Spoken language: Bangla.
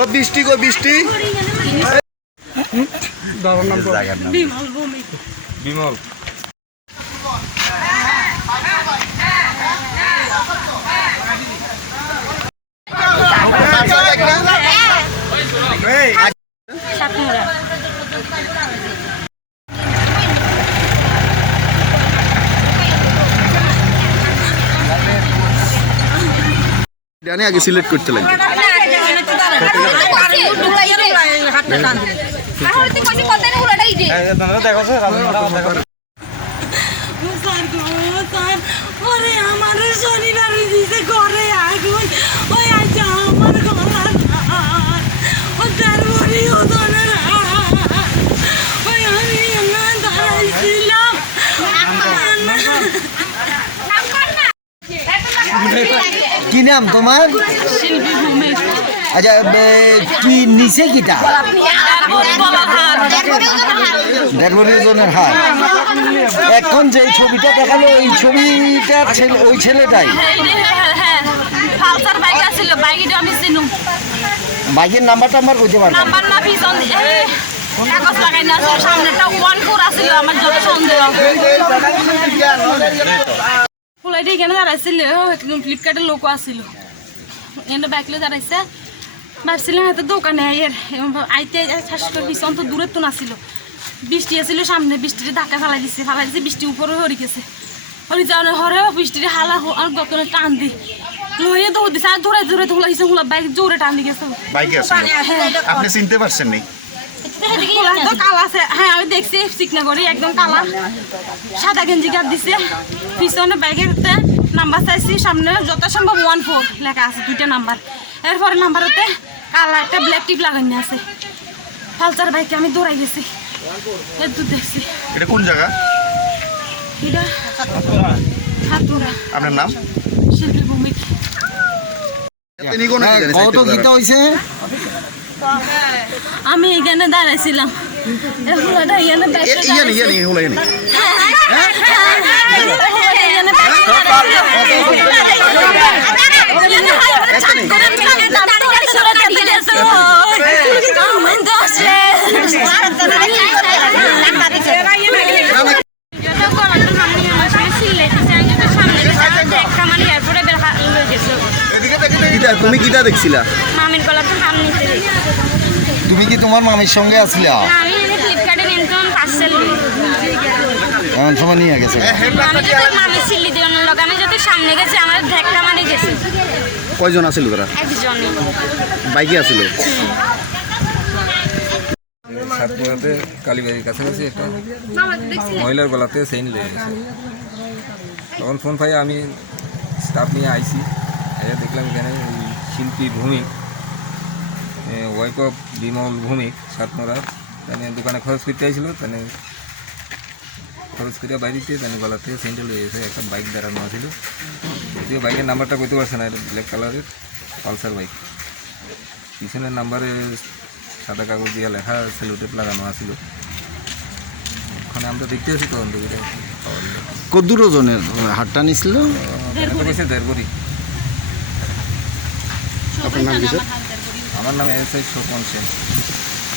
ও বৃষ্টি গো বৃষ্টি বিমল আগে সিলেক্ট করতে লাগবে কি নাম তোমার? আচ্ছা কি নিচে কিটা দেড়বরিজনের হাত। এখন যে ছবিটা দেখালো ওই ছবিটা ওই ছেলেটাই বাইকের নাম্বার টাম্বার করতে পারবো এখানে দাঁড়াইছিল ফ্লিপকার্টের লোক আসছিল এখানে বাইকলে দাঁড়াইছে ভাবছিলাম হয়তো দোকানে আইতে পিছন তো দূরের তো নাছিল বৃষ্টি আসছিল সামনে বৃষ্টিতে ধাক্কা ফালাই দিছে বৃষ্টি উপরে হরি গেছে হরি যাওয়ার হরে বৃষ্টিতে হালা আর গতনে টান দি লইয়ে দৌড় দিছে আর দৌড়াই দৌড়ে দৌড়া গেছে বাইক জোরে টান দি গেছে বাইকে আসলে আপনি চিনতে পারছেন নি? কালা আছে হ্যাঁ আমি দেখছি চিকনা করি একদম কালা সাদা গেঞ্জি গাছ দিছে পিছনে বাইকের নাম্বার চাইছি সামনে যত সম্ভব 14 লেখা আছে দুইটা নাম্বার এরপরে নাম্বারতে কালা একটা ব্ল্যাক টিপ লাগানো আছে পালসার বাইকে আমি দৌড়াই গেছি এর দূর দেখছি। এটা কোন জায়গা? এটা হাতুরা। আপনার নাম? শিল্পী ভূমিক। আমি এখানে দাঁড়াইছিলাম তুমি কিটা দেখছিলা? মামির গলার তো হাম নিতে। তুমি কি তোমার মামির সঙ্গে আসলে? আমি ফ্লিপকার্টে নিলাম পার্সেল এমন সময় নিয়ে গেছে মামি সিলি দেওয়ার লগে আমি যদি সামনে গেছি আমার ধাক্কা মারি গেছে। কয়জন আছিল তারা? একজনই বাইকে আছিল। সাতপুরাতে কালীবাড়ির কাছাকাছি একটা মহিলার গলাতে চেইন লেগে গেছে। তখন ফোন পাই আমি স্টাফ নিয়ে আইসি দেখলাম এখানে শিল্পী ভূমিক ওয়াইফ অফ বিমল ভূমিক সাতমোড়া তাহলে দোকানে খরচ করতে আইছিল তাহলে খরচ করে বাইরেতে তাহলে গলা থেকে সেন্ডেল হয়ে গেছে। একটা বাইক দাঁড়ানো ছিল যদিও বাইকের নাম্বারটা করতে পারছে না, এটা ব্ল্যাক কালারের পালসার বাইক। পিছনের নাম্বারে সাদা কাগজ দিয়ে লেখা সেলুটেপ লাগানো আছিল। ওখানে আমরা দেখতে আছি তদন্ত করে কদ্দুর ওজনের হাটটা নিছিল? দেড়বরি। আপনার নাম কি স্যার? আমার নাম এস আই শোকন সেন।